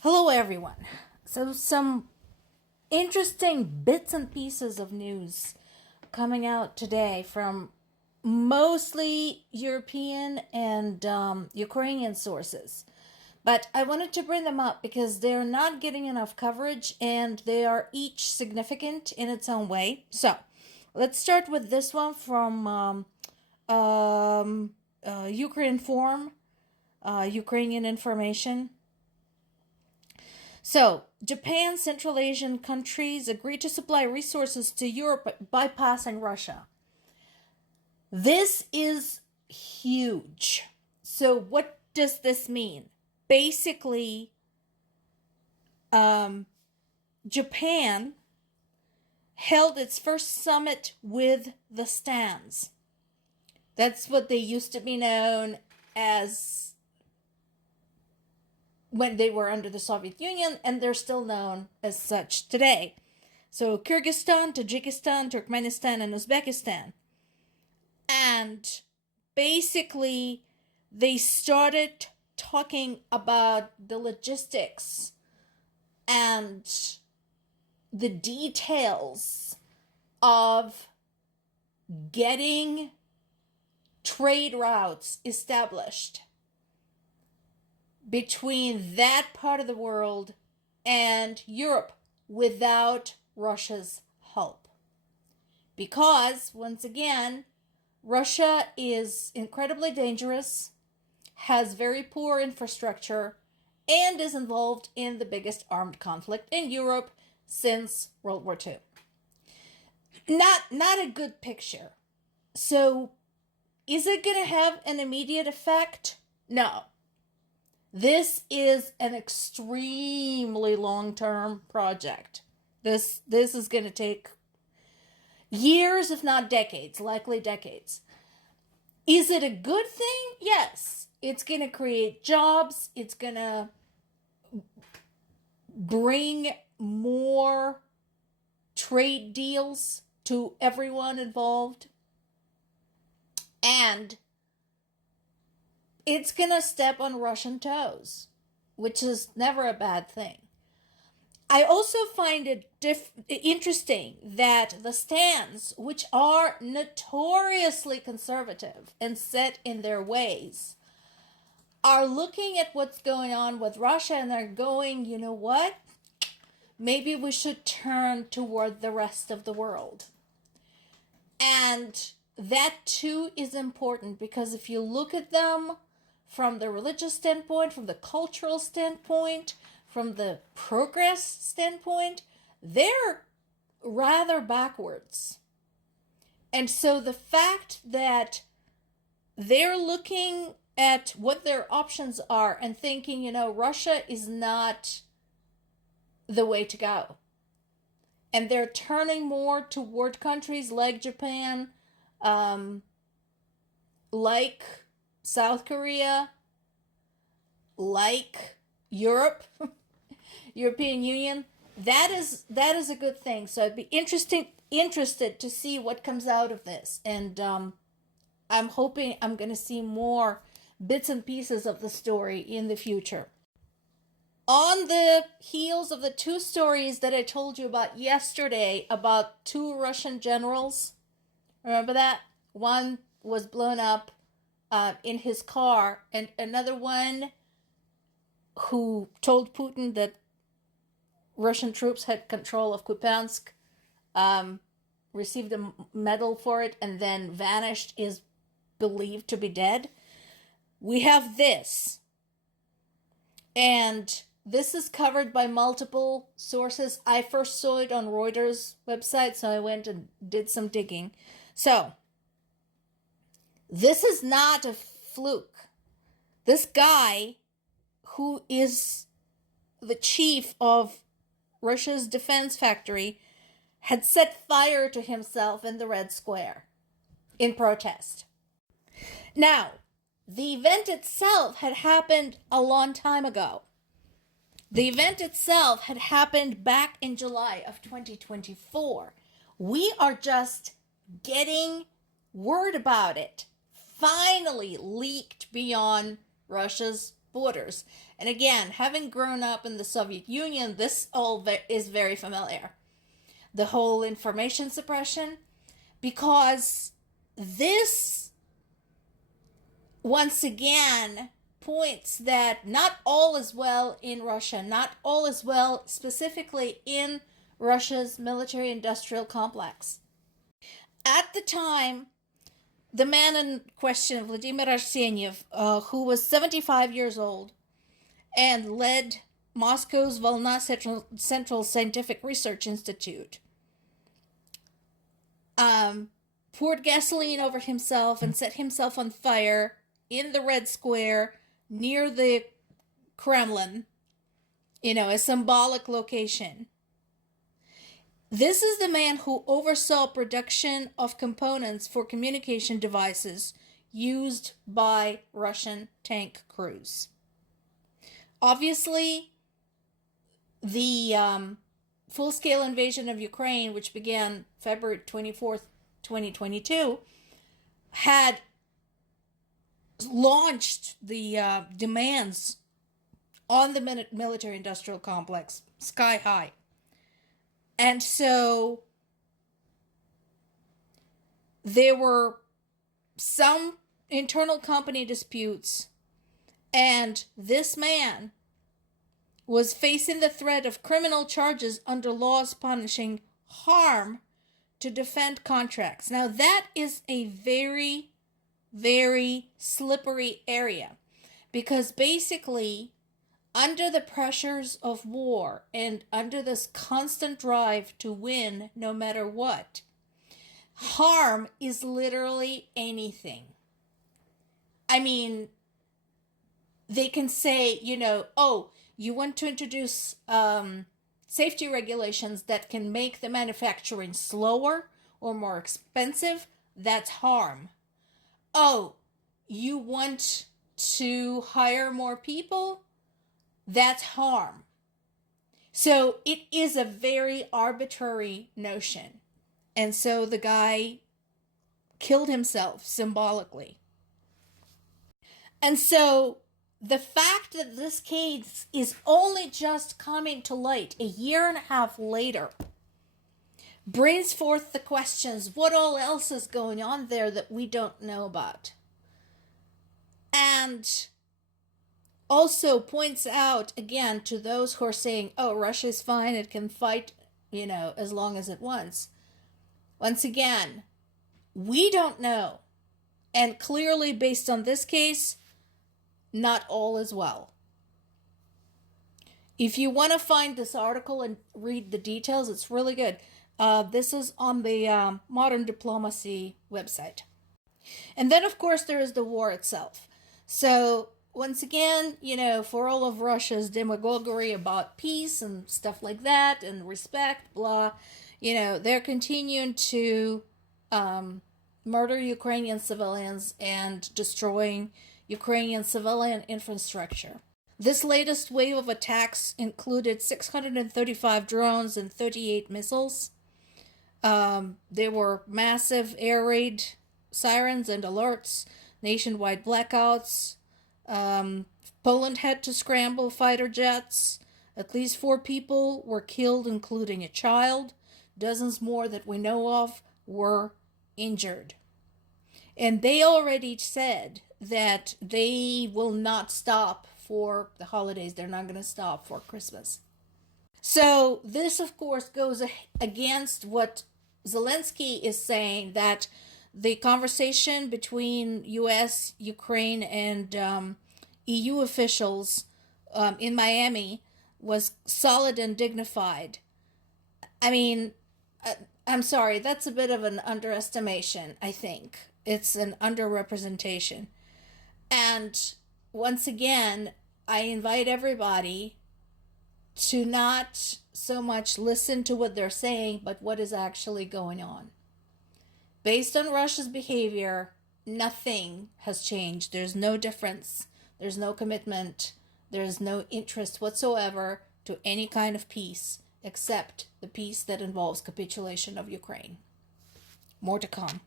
Hello, everyone. So, some interesting bits and pieces of news coming out today from mostly European and Ukrainian sources. But I wanted to bring them up because they're not getting enough coverage and they are each significant in its own way. So, let's start with this one from Ukraine Forum, Ukrainian Information. So, Japan, Central Asian countries agreed to supply resources to Europe bypassing Russia. This is huge. So, what does this mean? Basically, Japan held its first summit with the Stans. That's what they used to be known as when they were under the Soviet Union, and they're still known as such today. So Kyrgyzstan, Tajikistan, Turkmenistan, and Uzbekistan. And basically, they started talking about the logistics and the details of getting trade routes established between that part of the world and Europe without Russia's help. Because, once again, Russia is incredibly dangerous, has very poor infrastructure, and is involved in the biggest armed conflict in Europe since World War II. Not a good picture. So, is it going to have an immediate effect? No. This is an extremely long-term project. This is going to take years, if not decades, likely decades. Is it a good thing? Yes. It's going to create jobs. It's going to bring more trade deals to everyone involved. And it's going to step on Russian toes, which is never a bad thing. I also find it interesting that the Stans, which are notoriously conservative and set in their ways, are looking at what's going on with Russia and they're going, you know what? Maybe we should turn toward the rest of the world. And that too is important because if you look at them from the religious standpoint, from the cultural standpoint, from the progress standpoint, they're rather backwards. And so the fact that they're looking at what their options are and thinking, you know, Russia is not the way to go. And they're turning more toward countries like Japan, like South Korea, like Europe, European Union. That is a good thing. So I'd be interested to see what comes out of this. And I'm hoping I'm going to see more bits and pieces of the story in the future. On the heels of the two stories that I told you about yesterday about two Russian generals, remember that? One was blown up in his car, and another one who told Putin that Russian troops had control of Kupiansk, received a medal for it, and then vanished, is believed to be dead. We have this. And this is covered by multiple sources. I first saw it on Reuters' website, so I went and did some digging. So, this is not a fluke. This guy, who is the chief of Russia's defense factory, had set fire to himself in the Red Square in protest. Now, the event itself had happened a long time ago. The event itself had happened back in July of 2024. We are just getting word about it. Finally leaked beyond Russia's borders. And again, having grown up in the Soviet Union, this all is very familiar. The whole information suppression, because this once again points that not all is well in Russia, not all is well specifically in Russia's military industrial complex. At the time, the man in question, Vladimir Arsenyev, who was 75 years old and led Moscow's Volna Central Scientific Research Institute, poured gasoline over himself and set himself on fire in the Red Square near the Kremlin, a symbolic location. This is the man who oversaw production of components for communication devices used by Russian tank crews. Obviously, the full-scale invasion of Ukraine, which began February 24th, 2022, had launched the demands on the military-industrial complex sky high. And so there were some internal company disputes, and this man was facing the threat of criminal charges under laws punishing harm to defend contracts. Now, that is a very, very slippery area, because basically, under the pressures of war and under this constant drive to win no matter what, harm is literally anything. I mean, they can say, oh, you want to introduce safety regulations that can make the manufacturing slower or more expensive. That's harm. Oh, you want to hire more people? That's harm. So it is a very arbitrary notion. And so the guy killed himself symbolically. And so the fact that this case is only just coming to light a year and a half later brings forth the questions, what all else is going on there that we don't know about? And also points out, again, to those who are saying, oh, Russia's fine, it can fight, as long as it wants. Once again, we don't know. And clearly, based on this case, not all is well. If you want to find this article and read the details, it's really good. This is on the Modern Diplomacy website. And then, of course, there is the war itself. So, once again, for all of Russia's demagoguery about peace and stuff like that and respect, blah, they're continuing to murder Ukrainian civilians and destroying Ukrainian civilian infrastructure. This latest wave of attacks included 635 drones and 38 missiles. There were massive air raid sirens and alerts, nationwide blackouts. Poland had to scramble fighter jets. At least 4 people were killed, including a child. Dozens more that we know of were injured. And they already said that they will not stop for the holidays. They're not going to stop for Christmas. So this, of course, goes against what Zelensky is saying, that the conversation between U.S., Ukraine, and EU officials in Miami was solid and dignified. I mean, I'm sorry, that's a bit of an underestimation, I think. It's an underrepresentation. And once again, I invite everybody to not so much listen to what they're saying, but what is actually going on. Based on Russia's behavior, nothing has changed. There's no difference. There's no commitment. There's no interest whatsoever to any kind of peace, except the peace that involves capitulation of Ukraine. More to come.